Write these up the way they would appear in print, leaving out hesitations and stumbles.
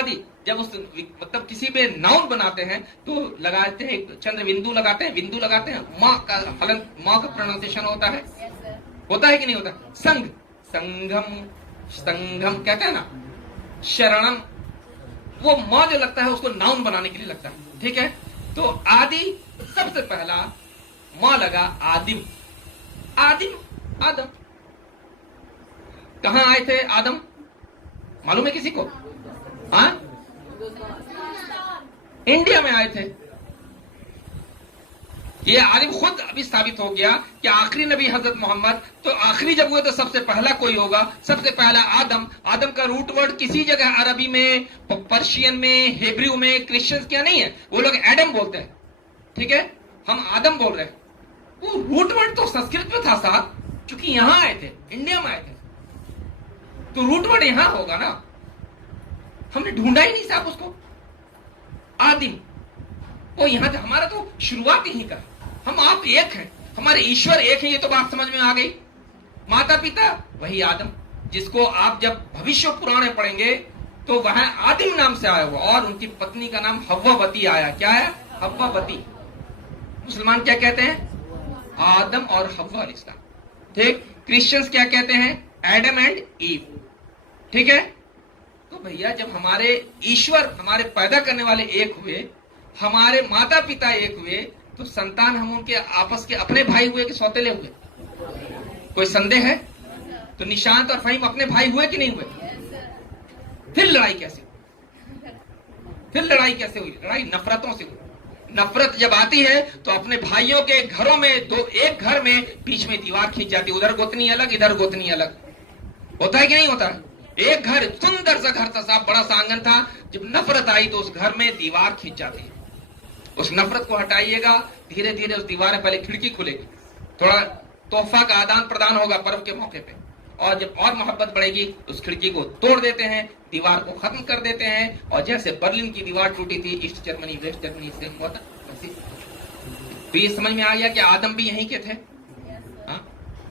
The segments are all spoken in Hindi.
आदि, जब उस मतलब किसी पे नाउन बनाते हैं तो लगाते हैं चंद्र बिंदु लगाते हैं, बिंदु लगाते हैं, माँ का हलन, माँ का प्रोनाउंसिएशन होता है कि नहीं होता? संघ, संगम, संगम कहते हैं ना, शरणम, वो माँ जो लगता है उसको नाउन बनाने के लिए लगता है। ठीक है, तो आदि सबसे पहला माँ लगा आदिम, आदिम आदम। कहां आए थे आदम, मालूम है किसी को? हाँ, इंडिया में आए थे। ये आलिम खुद अभी साबित हो गया कि आखिरी नबी हजरत मोहम्मद, तो आखिरी जब हुए तो सबसे पहला कोई होगा, सबसे पहला आदम। आदम का रूट वर्ड किसी जगह अरबी में, पर्शियन में, हिब्रू में, क्रिश्चियंस क्या नहीं है, वो लोग एडम बोलते हैं। ठीक है, हम आदम बोल रहे हैं, वो रूट वर्ड तो संस्कृत में था साहब, क्योंकि यहां आए थे, इंडिया में आए थे, तो रूट वर्ड यहां होगा ना, हमने ढूंढा ही नहीं साहब उसको। आदिम वो यहां थे, हमारा तो शुरुआत यहीं का, हम आप एक हैं, हमारे ईश्वर एक है, ये तो बात समझ में आ गई। माता पिता वही आदम, जिसको आप जब भविष्य पुराणे पढ़ेंगे तो वह आदिम नाम से आया हुआ, और उनकी पत्नी का नाम हव्वावती आया। क्या है? हव्वावती। मुसलमान क्या कहते हैं? आदम और हव्वा अलैहिस्सलाम। ठीक, क्रिश्चियंस क्या कहते हैं? Adam and ewe. ठीक है, तो भैया जब हमारे ईश्वर, हमारे पैदा करने वाले एक हुए, हमारे माता पिता एक हुए, तो संतान हम उनके आपस के अपने भाई हुए कि सौतेले हुए? कोई संदेह है? तो निशांत और फहीम अपने भाई हुए कि नहीं हुए? फिर लड़ाई कैसे हुई? फिर लड़ाई कैसे हुई? लड़ाई नफरतों से हुई। नफरत जब आती है तो अपने भाइयों के घरों में, दो एक घर में बीच में दीवार खींच जाती, उधर गोतनी अलग, इधर गोतनी अलग। होता है कि नहीं होता? एक घर, सुंदर सा घर था साहब, बड़ा सा आंगन था, जब नफरत आई तो उस घर में दीवार खींच जाती है। उस नफरत को हटाइएगा, धीरे धीरे उस दीवार में पहले खिड़की खुलेगी, थोड़ा तोहफा का आदान प्रदान होगा पर्व के मौके पे, और जब और मोहब्बत बढ़ेगी उस खिड़की को तोड़ देते हैं, दीवार को खत्म कर देते हैं, और जैसे बर्लिन की दीवार टूटी थी, ईस्ट जर्मनी वेस्ट जर्मनी से हुआ था वैसे। तो ये समझ में आ गया कि आदम भी यहीं के थे।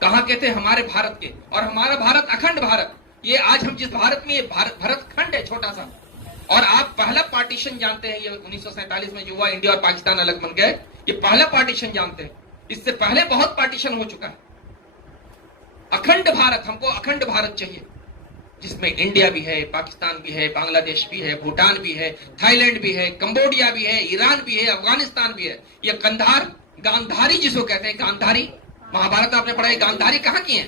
कहां के थे? हमारे भारत के। और हमारा भारत अखंड भारत, ये आज हम जिस भारत में, ये भारत खंड है छोटा सा। और आप पहला पार्टीशन जानते हैं, ये 1947 में जो हुआ, इंडिया और पाकिस्तान अलग बन गए, ये पहला पार्टीशन जानते हैं। इससे पहले बहुत पार्टीशन हो चुका है। अखंड भारत, हमको अखंड भारत चाहिए, जिसमें इंडिया भी है, पाकिस्तान भी है, बांग्लादेश भी है, भूटान भी है, थाईलैंड भी है, कंबोडिया भी है, ईरान भी है, अफगानिस्तान भी है। ये कंधार, गांधारी जिसको कहते हैं, गांधारी, महाभारत आपने पढ़ा है, गांधारी कहां की है?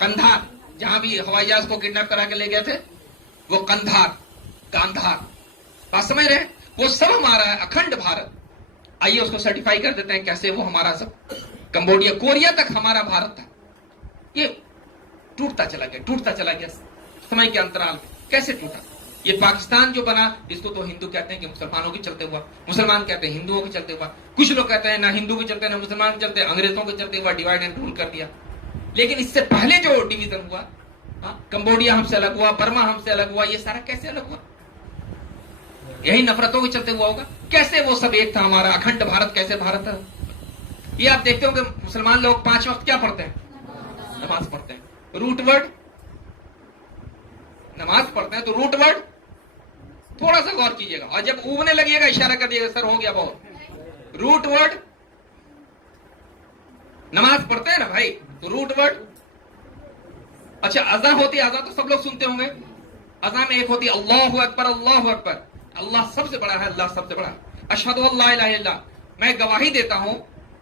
कंधार, जहां भी हवाई जहाज को किडनैप करा के ले गए थे, वो कंधार, गांधार। बात समझ रहे हैं? वो सब हमारा है, अखंड भारत। आइए उसको सर्टिफाई कर देते हैं कैसे वो हमारा सब, कंबोडिया, कोरिया तक हमारा भारत था। ये टूटता चला गया, टूटता चला गया समय के अंतराल में। कैसे टूटा? ये पाकिस्तान जो बना, इसको तो हिंदू कहते हैं कि मुसलमानों के चलते हुआ, मुसलमान कहते हैं हिंदुओं के चलते हुआ, कुछ लोग कहते हैं ना हिंदू के चलते ना मुसलमान के चलते, अंग्रेजों के चलते हुआ, डिवाइड एंड रूल कर दिया। लेकिन इससे पहले जो डिवीजन हुआ, कंबोडिया हमसे अलग हुआ, बर्मा हमसे अलग हुआ, ये सारा कैसे अलग हुआ? यही नफरतों के चलते हुआ होगा। कैसे वो सब एक था, हमारा अखंड भारत कैसे भारत है? ये आप देखते हो कि मुसलमान लोग 5 वक्त क्या पढ़ते हैं? नमाज पढ़ते हैं। रूट वर्ड, नमाज पढ़ते हैं तो रूट वर्ड थोड़ा सा गौर कीजिएगा, और जब उगने लगिएगा इशारा कर दिएगा, सर हो गया बहुत। रूट वर्ड, नमाज पढ़ते हैं ना भाई, तो रूट वर्ड। अच्छा, अज़ा होती है, अज़ा तो सब लोग सुनते होंगे। अज़ा में एक होती है अल्लाहु अकबर, अल्लाहु अकबर, अल्लाह सबसे बड़ा है, अल्लाह सबसे बड़ा है। अशहदु अल्ला इलाहा इल्लल्लाह, मैं गवाही देता हूं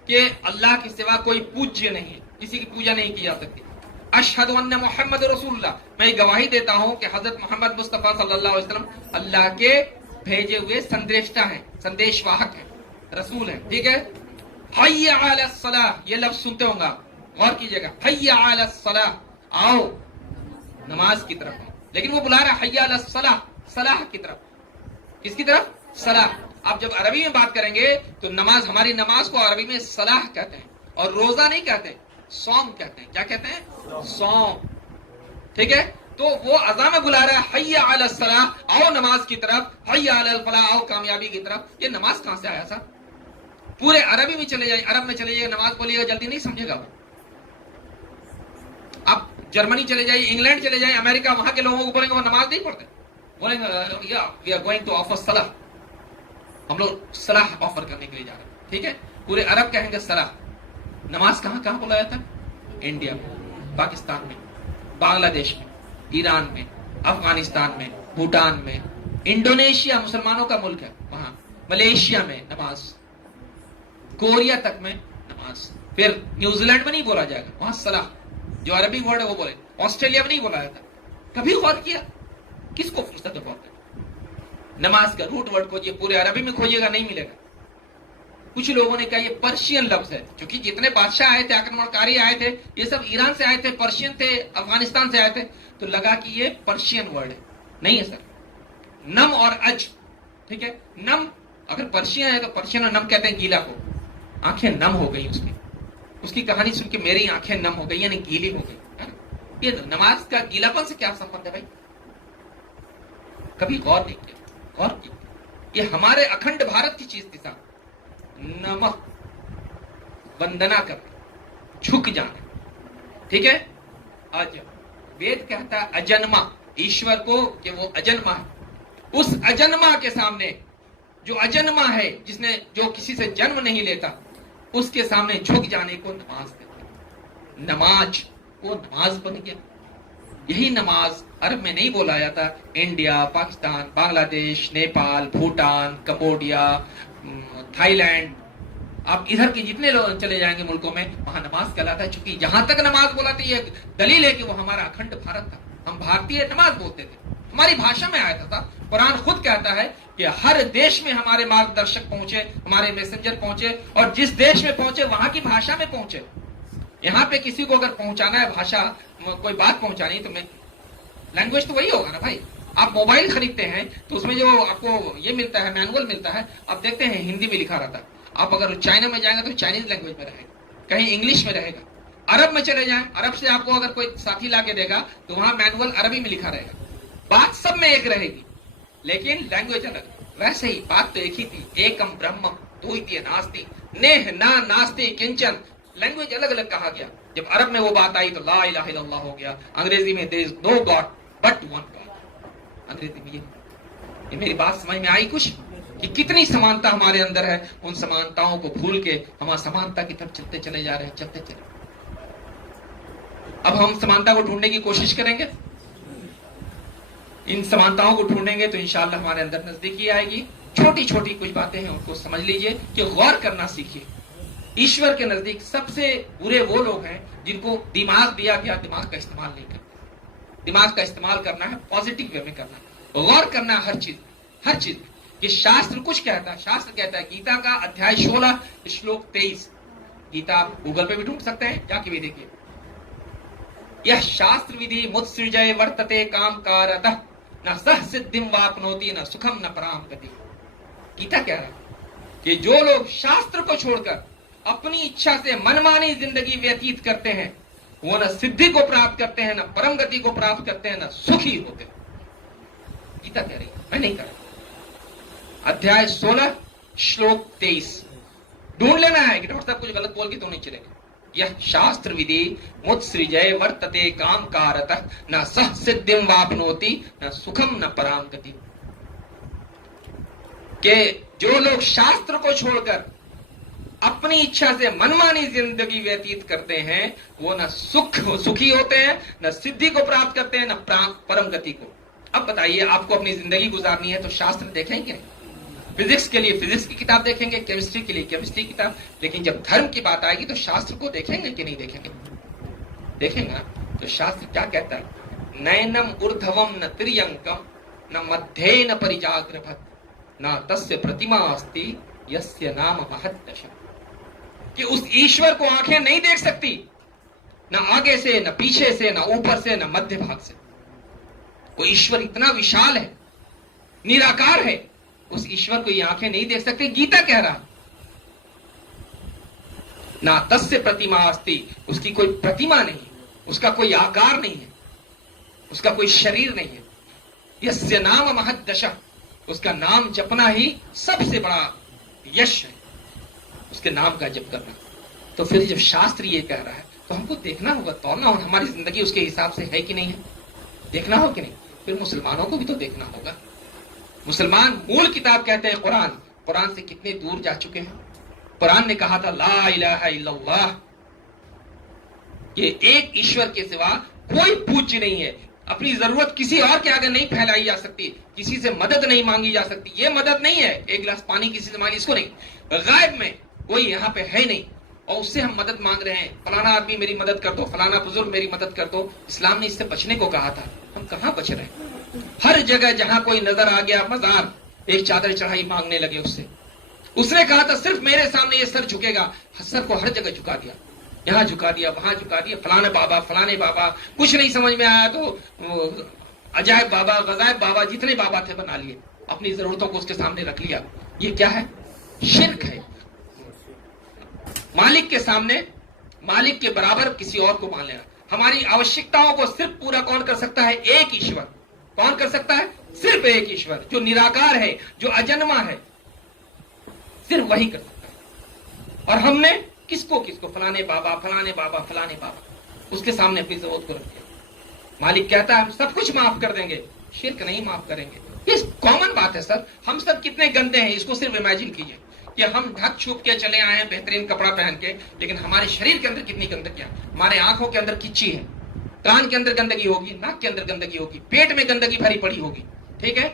कि अल्लाह के सिवा कोई पूज्य नहीं है, किसी की पूजा नहीं की जा सकती। अशहदु अन्ना मुहम्मद रसूलुल्लाह, मैं गवाही देता हूं कि हजरत मोहम्मद मुस्तफा सल्लल्लाहु अलैहि वसल्लम अल्लाह के भेजे हुए संदेशता हैं, संदेशवाहक हैं, रसूल हैं। ठीक है। हय्या अला सलाह, ये लफ्ज सुनते होंगे, गौर कीजिएगा। हय्या अला सलाह, आओ नमाज की तरफ। लेकिन वो बुला रहा है हय्या अला सलाह, सलाह की तरफ। किसकी तरफ? सलाह। आप जब अरबी में बात करेंगे तो नमाज, हमारी नमाज को अरबी में सलाह कहते हैं, और रोजा नहीं कहते, सौम कहते हैं। क्या कहते हैं? सौम। ठीक है। तो वो अज़ा में बुला रहा है हय्या अला सलाह, आओ नमाज की तरफ, हय्या अला फलाह, आओ कामयाबी की तरफ। ये नमाज कहां से आया था? पूरे अरबी में चले जाइए, अरब में चले जाइए, नमाज बोलिएगा जल्दी नहीं समझेगा वो। आप जर्मनी चले जाइए, इंग्लैंड चले जाइए, अमेरिका, वहां के लोगों को बोलेंगे वो नमाज नहीं पढ़ते, बोलेंगे या we are going to offer सलाह, हम लोग सलाह ऑफर करने के लिए जा रहे हैं, ठीक है। पूरे अरब कहेंगे सलाह। नमाज कहां कहां बोला जाता है? इंडिया में, पाकिस्तान में, बांग्लादेश में, ईरान में, अफगानिस्तान में, भूटान में, इंडोनेशिया मुसलमानों का मुल्क है वहां, मलेशिया में नमाज, कोरिया तक में नमाज। फिर न्यूजीलैंड में नहीं बोला जाएगा, वहां सलाह जो अरबी वर्ड है वो बोले। ऑस्ट्रेलिया में नहीं बोला जाता। कभी गौर किया? किसको फुर्सत है गौर करने? नमाज का रूट वर्ड खोजिए, पूरे अरबी में खोजिएगा, नहीं मिलेगा। कुछ लोगों ने कहा ये पर्शियन लफ्ज है, क्योंकि जितने बादशाह आए थे, आक्रमणकारी आए थे, ये सब ईरान से आए थे, पर्शियन थे, अफगानिस्तान से आए थे, तो लगा कि ये पर्शियन वर्ड है। नहीं है सर। नम और अज, ठीक है। नम अगर पर्शियन है तो पर्शियन और नम कहते हैं गीला को। आंखें नम हो गई उसकी कहानी सुन के मेरी आंखें नम हो गई, यानी गीली हो गई। ये नमाज का गीलापन से क्या संबंध है भाई? कभी गौर नहीं किया, गौर किया। ये हमारे अखंड भारत की चीज थी साहब। नमः वंदना करना, झुक जाना, ठीक है। अज, वेद कहता है अजन्मा ईश्वर को कि वो अजन्मा है। उस अजन्मा के सामने, जो अजन्मा है, जिसने जो किसी से जन्म नहीं लेता, उसके सामने झुक जाने को नमाज कहते हैं। नमाज वो नमाज बन गया। यही नमाज अरब में नहीं बोला जाता। India, Pakistan, Bangladesh, Nepal, Bhutan, Cambodia, Thailand, आप इधर के जितने लोग चले जाएंगे मुल्कों में, वहां नमाज कहलाता है। चूंकि जहां तक नमाज बोला था, ये दलील है कि वो हमारा अखंड भारत था। हम भारतीय नमाज बोलते थे, हमारी भाषा में आया था। कुरान खुद कहता है कि हर देश में हमारे मार्गदर्शक पहुंचे, हमारे मैसेंजर पहुंचे, और जिस देश में पहुंचे वहां की भाषा में पहुंचे। यहाँ पे किसी को अगर पहुंचाना है भाषा, कोई बात पहुंचानी, तो मैं लैंग्वेज तो वही होगा ना भाई। आप मोबाइल खरीदते हैं तो उसमें जो आपको ये मिलता है, मैनुअल मिलता है, आप देखते हैं हिंदी में लिखा रहता है। आप अगर चाइना में जाएंगे तो चाइनीज लैंग्वेज में रहेगा, कहीं इंग्लिश में रहेगा। अरब में चले जाएं, अरब से आपको अगर कोई साथी ला के देगा तो वहां मैनुअल अरबी में लिखा रहेगा। बात सब में एक रहेगी, लेकिन लैंग्वेज अलग। वैसे ही बात तो एक ही थी, एकम ब्रह्म द्वैतीय नास्ति नेह ना नास्ति किंचन। लैंग्वेज अलग अलग कहा गया। जब अरब में वो बात आई तो ला इलाहा इल्लल्लाह हो गया। अंग्रेजी में there is no God but one God. अंग्रेजी में ये मेरी बात समझ में आई कुछ, कि कितनी समानता हमारे अंदर है। उन समानताओं को भूल के हम असमानता की तरफ चलते चले जा रहे हैं, चलते चले। अब हम समानता को ढूंढने की कोशिश करेंगे। इन समानताओं को ढूंढेंगे तो इंशाअल्लाह हमारे अंदर नजदीकी आएगी। छोटी छोटी कुछ बातें हैं, उनको समझ लीजिए कि गौर करना सीखिए। ईश्वर के नजदीक सबसे बुरे वो लोग हैं जिनको दिमाग दिया गया, दिमाग का इस्तेमाल नहीं करते। दिमाग का इस्तेमाल करना है, पॉजिटिव वे में करना है, गौर करना है हर चीज में। कि शास्त्र कुछ कहता है। शास्त्र कहता है, गीता का अध्याय 16 श्लोक 23, गीता आप गूगल पे भी ढूंढ सकते हैं, जाके भी देखिए। यह शास्त्र विधि मुत्सृजय वर्तते काम कारतः न सह सिद्धिम वापनोति न सुखम न पराम गति। गीता कह रहा है कि जो लोग शास्त्र को छोड़कर अपनी इच्छा से मनमानी जिंदगी व्यतीत करते हैं, वो न सिद्धि को प्राप्त करते हैं, न परम गति को प्राप्त करते हैं, न सुखी होते हैं। गीता कह रही है, मैं नहीं कर रहा। अध्याय 16 श्लोक 23 ढूंढ लेना है कि डॉक्टर साहब कुछ गलत बोल के तो नहीं चलेगा। यह शास्त्र विधि मुत्सृजय वर्तते काम कारतः न सह सिद्धिम वापनोति न सुखम न पराम गति। के जो लोग शास्त्र को छोड़कर अपनी इच्छा से मनमानी जिंदगी व्यतीत करते हैं, वो न सुखी होते हैं, न सिद्धि को प्राप्त करते हैं, न परम गति को। अब बताइए, आपको अपनी जिंदगी गुजारनी है तो शास्त्र देखेंगे? फिजिक्स के लिए फिजिक्स की किताब देखेंगे, केमिस्ट्री के लिए केमिस्ट्री की किताब। लेकिन जब धर्म की बात आएगी तो शास्त्र को देखेंगे कि नहीं देखेंगे? देखेंगे ना। तो शास्त्र क्या कहता है? नैनम ऊर्ध्वम न तिर्यंकम न मध्य न परिजाग्रभत न तस्य प्रतिमा अस्ति यस्य नाम महत्तश। कि उस ईश्वर को आंखें नहीं देख सकती, न आगे से, न पीछे से, न ऊपर से, न मध्य भाग से। वो ईश्वर इतना विशाल है, निराकार है, उस ईश्वर को ये आंखें नहीं देख सकती। गीता कह रहा ना तस्य प्रतिमा अस्ति, उसकी कोई प्रतिमा नहीं, उसका कोई आकार नहीं है, उसका कोई शरीर नहीं है। यस्य नाम महद्दश, उसका नाम जपना ही सबसे बड़ा यश है, उसके नाम का जप करना। तो फिर जब शास्त्र ये कह रहा है तो हमको देखना होगा, तोड़ना होगा हमारी जिंदगी उसके हिसाब से है कि नहीं है, देखना हो कि नहीं। फिर मुसलमानों को भी तो देखना होगा। मुसलमान मूल किताब कहते हैं कुरान, कुरान से कितने दूर जा चुके हैं। कुरान ने कहा था ला इलाहा इल्लल्लाह, कि एक ईश्वर के सिवा कोई पूज्य नहीं है। अपनी जरूरत किसी और के आगे नहीं फैलाई जा सकती, किसी से मदद नहीं मांगी जा सकती। ये मदद नहीं है एक गिलास पानी किसी से मांगी, इसको नहीं। गायब में कोई यहाँ पे है नहीं और उससे हम मदद मांग रहे हैं, फलाना आदमी मेरी मदद कर दो, फलाना बुजुर्ग मेरी मदद कर दो। इस्लाम ने इससे बचने को कहा था, हम कहां बच रहे हैं। हर जगह जहां कोई नजर आ गया मजार, एक चादर चढ़ाई मांगने लगे उससे। उसने कहा था सिर्फ मेरे सामने ये सर झुकेगा, सर को हर जगह झुका दिया, यहां झुका दिया, वहां झुका दिया, फलाने बाबा, कुछ नहीं समझ में आया तो अजायब बाबा, गजायब बाबा, जितने बाबा थे बना लिए, अपनी जरूरतों को उसके सामने रख लिया। ये क्या है? शिर्क है। मालिक के सामने मालिक के बराबर किसी और को मान लेना। हमारी आवश्यकताओं को सिर्फ पूरा कौन कर सकता है? एक ईश्वर। कौन कर सकता है? सिर्फ एक ईश्वर, जो निराकार है, जो अजन्मा है, सिर्फ वही कर सकता है। और हमने किसको फलाने बाबा उसके सामने अपनी जरूरत को रख दिया। मालिक कहता है हम सब कुछ माफ कर देंगे, शिर्क नहीं माफ करेंगे। ये कॉमन बात है सर। हम सब कितने गंदे हैं, इसको सिर्फ इमेजिन कीजिए कि हम ढक छुप के चले आए हैं बेहतरीन कपड़ा पहन के, लेकिन हमारे शरीर के अंदर कितनी गंदगी है। हमारे आंखों के अंदर किच्ची है, कान के अंदर गंदगी होगी, नाक के अंदर गंदगी होगी, पेट में गंदगी भरी पड़ी होगी, ठीक है।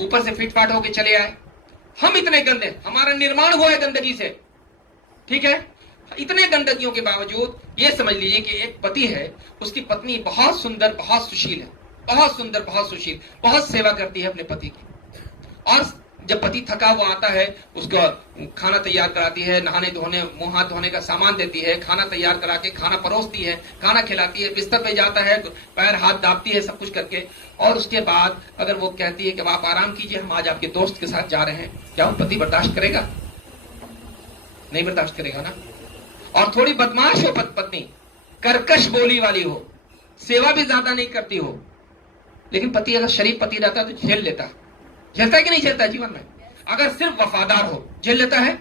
ऊपर से फिटफाट होके चले आए, हम इतने गंदे, हमारा निर्माण हुआ है गंदगी से, ठीक है। इतने गंदगियों के बावजूद ये समझ लीजिए कि एक पति है, उसकी पत्नी बहुत सुंदर, बहुत सुशील है, बहुत सुंदर, बहुत सुशील, बहुत सेवा करती है अपने पति की। और जब पति थका हुआ आता है, उसको खाना तैयार कराती है, नहाने धोने, मुंह हाथ धोने का सामान देती है, खाना तैयार करा के खाना परोसती है, खाना खिलाती है, बिस्तर पे जाता है, पैर हाथ दाबती है, सब कुछ करके। और उसके बाद अगर वो कहती है कि आप आराम कीजिए, हम आज आपके दोस्त के साथ जा रहे हैं, क्या वो पति बर्दाश्त करेगा? नहीं बर्दाश्त करेगा ना। और थोड़ी बदमाश हो पत्नी, कर्कश बोली वाली हो, सेवा भी ज्यादा नहीं करती हो, लेकिन पति अगर शरीफ पति रहता तो झेल लेता। झेलता है कि नहीं झेलता जीवन में? अगर सिर्फ वफादार हो, झेल लेता है।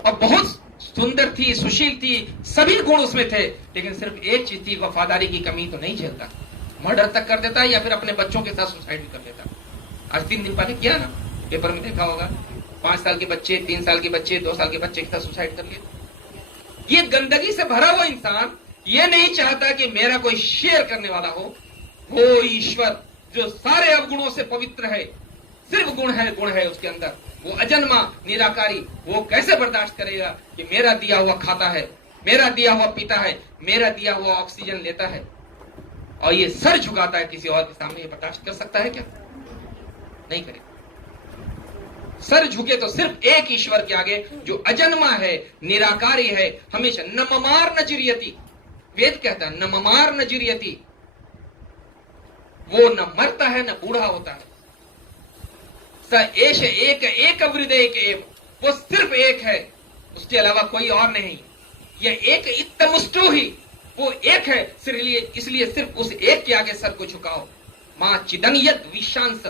और बहुत सुंदर थी, सुशील थी, सभी गुण उसमें थे, लेकिन सिर्फ एक चीज थी, वफादारी की कमी, तो नहीं झेलता। मर्डर तक कर देता है या फिर अपने बच्चों के साथ सुसाइड भी कर देता। आज 3 दिन पहले किया ना, पेपर में देखा होगा, 5 साल के बच्चे, 3 साल के बच्चे, 2 साल के बच्चे के साथ सुसाइड कर लिया। ये गंदगी से भरा हुआ इंसान ये नहीं चाहता कि मेरा कोई शेयर करने वाला हो। वो ईश्वर जो सारे अवगुणों से पवित्र है, सिर्फ गुण है उसके अंदर, वो अजन्मा निराकारी, वो कैसे बर्दाश्त करेगा कि मेरा दिया हुआ खाता है, मेरा दिया हुआ पीता है, मेरा दिया हुआ ऑक्सीजन लेता है, और ये सर झुकाता है किसी और के सामने? ये बर्दाश्त कर सकता है क्या? नहीं करेगा। सर झुके तो सिर्फ एक ईश्वर के आगे, जो अजन्मा है, निराकारी है, हमेशा। न ममार न जिरियती, वेद कहता है न ममार न जिरियती, वो न मरता है न बूढ़ा होता है। स एश एक एक हृदय एव, वो सिर्फ एक है, उसके अलावा कोई और नहीं। ये एक इत्तमुष्टो ही, वो एक है, इसलिए सिर्फ उस एक के आगे सर को झुकाओ। मां चिदंयत विशांस,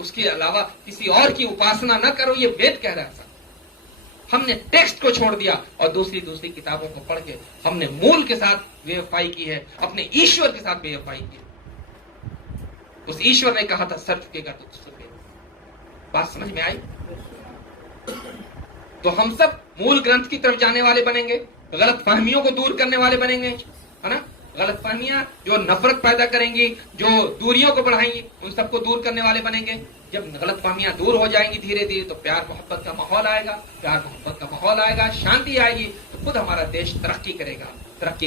उसके अलावा किसी और की उपासना न करो, ये वेद कह रहा है। हमने टेक्स्ट को छोड़ दिया और दूसरी किताबों को पढ़ के हमने मूल के साथ बेवफाई की है, अपने ईश्वर के साथ बेवफाई की। उस ईश्वर ने कहा था सर झुकेगा तो झुकेगा। बात समझ में आई? तो हम सब मूल ग्रंथ की तरफ जाने वाले बनेंगे, गलत फहमियों को दूर करने वाले बनेंगे, है ना। गलत फहमियां जो नफरत पैदा करेंगी, जो दूरियों को बढ़ाएंगी, उन सबको दूर करने वाले बनेंगे। जब गलत फहमियां दूर हो जाएंगी धीरे धीरे, तो प्यार मोहब्बत का माहौल आएगा, प्यार मोहब्बत का माहौल आएगा, शांति आएगी, तो खुद हमारा देश तरक्की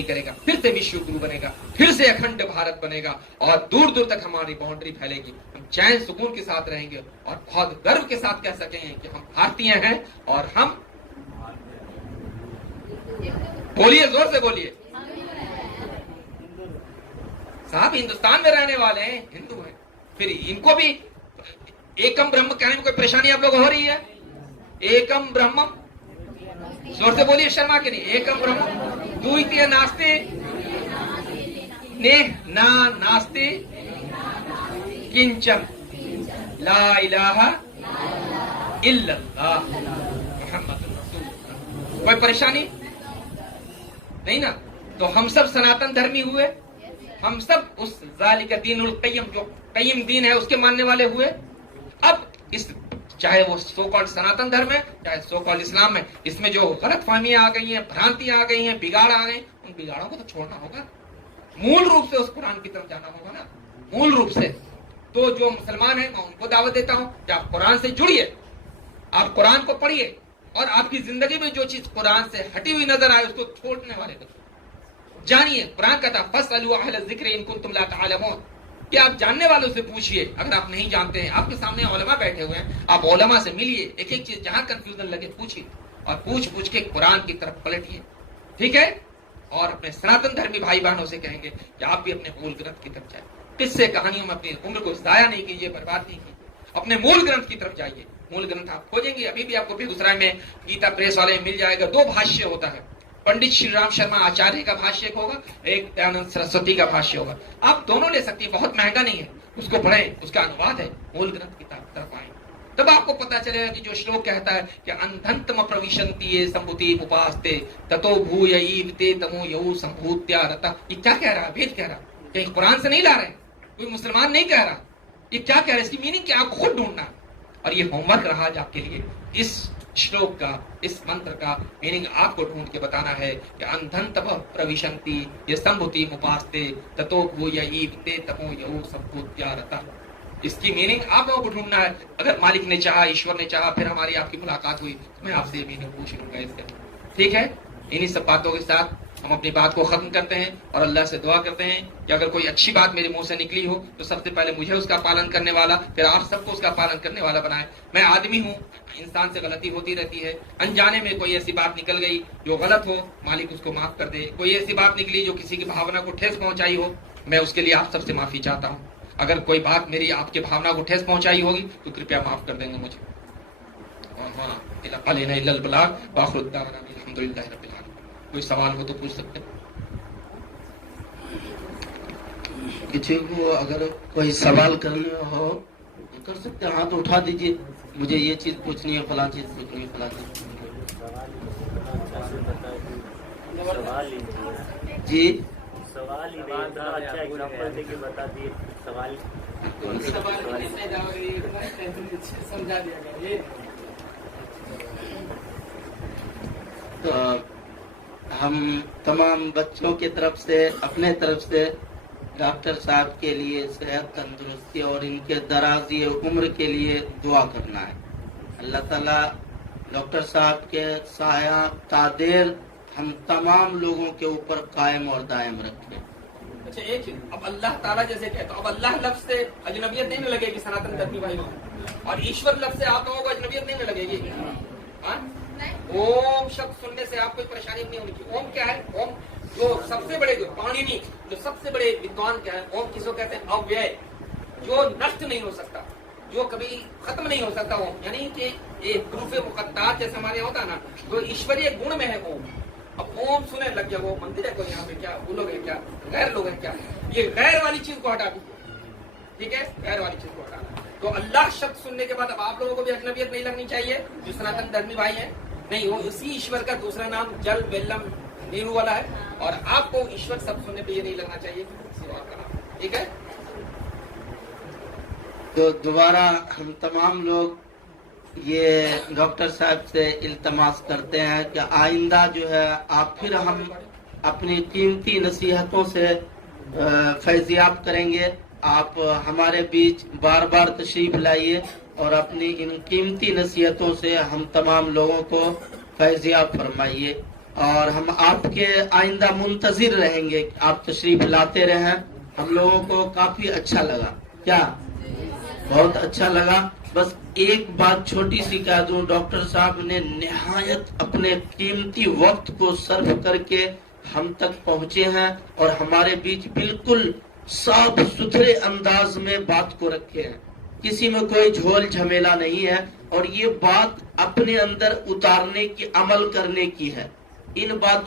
करेगा, फिर से विश्व गुरु बनेगा, फिर से अखंड भारत बनेगा, और दूर दूर तक हमारी बाउंड्री फैलेगी। हम चैन सुकून के साथ रहेंगे और बहुत गर्व के साथ कह सकेंगे कि हम भारतीय हैं। और हम बोलिए, जोर से बोलिए साहब, हिंदुस्तान में रहने वाले हैं, हिंदू हैं, फिर इनको भी एकम ब्रह्म कहने में कोई परेशानी आप लोग हो रही है? एकम ब्रह्म, जोर से बोलिए, शर्मा के नहीं। एकम ब्रह्म द्वितीय नास्ति ने ना नास्ति किंचन ला इलाहा इल्लल्लाह मुहम्मदुर रसूलुल्लाह। कोई परेशानी नहीं ना? तो हम सब सनातन धर्मी हुए, हम सब उस ज़ालिका दीनुल क़य्यिम, जो क़य्यिम दीन है, उसके मानने वाले हुए। अब इस चाहे वो सो कॉल्ड सनातन धर्म है, चाहे सो कॉल्ड इस्लाम है, इसमें जो गलत फहमियां आ गई हैं, भ्रांतियां आ गई हैं, बिगाड़ आ गए, उन बिगाड़ों को तो छोड़ना होगा। मूल रूप से उस कुरान की तरफ जाना होगा ना, मूल रूप से। तो जो मुसलमान है, मैं उनको दावत देता हूं कि आप कुरान से जुड़िए, आप कुरान को पढ़िए, और आपकी जिंदगी में जो चीज कुरान से हटी हुई नजर आए उसको छोड़ने वाले बनिए। जानिए, कुरान कहता है फस्अलू अहल ज़िक्र इन कुंतुम ला तअलमून, कि आप जानने वालों से पूछिए अगर आप नहीं जानते हैं। आपके सामने उलमा बैठे हुए हैं, आप उलमा से मिलिए, एक एक चीज जहां कंफ्यूजन लगे पूछिए, और पूछ के कुरान की तरफ पलटिए, ठीक है। और अपने सनातन धर्मी भाई बहनों से कहेंगे कि आप भी अपने मूल ग्रंथ की तरफ जाए, किससे कहानियों में अपनी उम्र को जाया नहीं कीजिए, बर्बाद नहीं कीजिए, अपने मूल ग्रंथ की तरफ जाइए। मूल ग्रंथ आप खोजेंगे, अभी भी आपको बेगूसराय में गीता प्रेस वाले में मिल जाएगा। 2 भाष्य होता है, पंडित श्री राम शर्मा आचार्य का भाष्य एक होगा, एक दयानंद सरस्वती का भाष्य होगा। आप दोनों ले सकती हैं, बहुत महंगा नहीं है, उसको पढ़ें, उसका अनुवाद है। मूल ग्रंथ की तरफ आए, तब आपको पता चलेगा कि जो श्लोक कहता है कि अंधंतम प्रविशन्ति ये संभूति उपास्ते ततो भूयैवते तमो यौ संभूत्या रता, ये क्या कह रहा है? वेद कह रहा है, कहीं कुरान से नहीं ला रहे, कोई मुसलमान नहीं कह रहा। ये क्या कह रहा है? इसकी मीनिंग क्या, आपको खुद ढूंढना। और ये होमवर्क रहा आज आपके लिए, इस श्लोक का, इस मंत्र का मीनिंग आपको ढूंढ के बताना है कि अंधंतम प्रविशन्ति ये संभूति उपास्ते ततो भूयैवते तमो यौ संभूत्या रता। इसकी मीनिंग आप लोगों को ढूंढना है। अगर मालिक ने चाहा, ईश्वर ने चाहा, फिर हमारी आपकी मुलाकात हुई, तो मैं आपसे ये मीनिंग पूछ लूंगा इसका, ठीक है। इन्हीं सब बातों के साथ हम अपनी बात को खत्म करते हैं और अल्लाह से दुआ करते हैं कि अगर कोई अच्छी बात मेरे मुंह से निकली हो तो सबसे पहले मुझे उसका पालन करने वाला, फिर आप सबको उसका पालन करने वाला बनाए। मैं आदमी हूँ, इंसान से गलती होती रहती है, अनजाने में कोई ऐसी बात निकल गई जो गलत हो, मालिक उसको माफ कर दे। कोई ऐसी बात निकली जो किसी की भावना को ठेस पहुंचाई हो, मैं उसके लिए आप सबसे माफी चाहता हूँ। अगर कोई बात मेरी आपके भावना को ठेस पहुंचाई होगी तो कृपया माफ कर देंगे मुझे। कोई सवाल हो तो पूछ सकते हैं। किसी को अगर कोई सवाल करने हो तो कर सकते हैं, हाथ उठा दीजिए, मुझे ये चीज पूछनी है, फला चीज पूछनी है, फला चीज जी। सवाल ही अच्छा एग्जांपल देके बता दिए। सवाल समझा दिया। तो हम तमाम बच्चों की तरफ से, अपने तरफ से डॉक्टर साहब के लिए सेहत, तंदुरुस्ती और इनके दराज़ी उम्र के लिए दुआ करना है। अल्लाह ताला डॉक्टर साहब के साया तादेर हम तमाम लोगों के ऊपर कायम और दायम रखे। अच्छा, एक चीज, अब अल्लाह ताला जैसे कहता हूँ, अब अल्लाह लफ्ज से अजनबियत नहीं न लगेगी सनातन धर्मी भाई को, और ईश्वर लफ्ज से आप लोगों को अजनबियत नहीं न लगेगी। ओम शब्द सुनने से आपको परेशानी नहीं होनी चाहिए। ओम क्या है? ओम जो सबसे बड़े, जो पाणिनि, जो सबसे बड़े विद्वान क्या है, ओम किसको कहते हैं? अव्यय, जो नष्ट नहीं हो सकता, जो कभी खत्म नहीं हो सकता। ओम यानी कि ये प्रूफ मुकद्दार जैसे हमारे होता है ना, जो ईश्वरीय गुण में है ओम। अब ओम सुने लग जाए, वो मंदिर है कोई यहाँ पे, क्या वो लोग है, क्या गैर लोग है, क्या ये गैर वाली चीज को हटा दीजिए, ठीक है, गैर वाली चीज को हटाना। तो अल्लाह शब्द सुनने के बाद अब आप लोगों को भी अजनबियत नहीं लगनी चाहिए, जो सनातन धर्मी भाई है। नहीं, वो उसी ईश्वर का दूसरा नाम जल बेल्लम नीरू वाला है, और आपको ईश्वर शब्द सुनने पे ये नहीं लगना चाहिए, ठीक है। तो दोबारा हम तमाम लोग ये डॉक्टर साहब से इल्तमास करते हैं कि आइंदा जो है आप फिर हम अपनी कीमती नसीहतों से फैज़याब करेंगे। आप हमारे बीच बार बार तशरीफ लाइए और अपनी इन कीमती नसीहतों से हम तमाम लोगों को फैज़याब फरमाइए, और हम आपके आइंदा मुंतज़िर रहेंगे। आप तशरीफ लाते रहें, हम लोगों को काफी अच्छा लगा। क्या बहुत अच्छा लगा। बस एक बात छोटी सी कह दूं, डॉक्टर साहब ने निहायत अपने कीमती वक्त को सर्व करके हम तक पहुंचे हैं और हमारे बीच बिल्कुल साफ सुथरे अंदाज में बात को रखे हैं। किसी में कोई झोल झमेला नहीं है, और ये बात अपने अंदर उतारने की, अमल करने की है। इन बात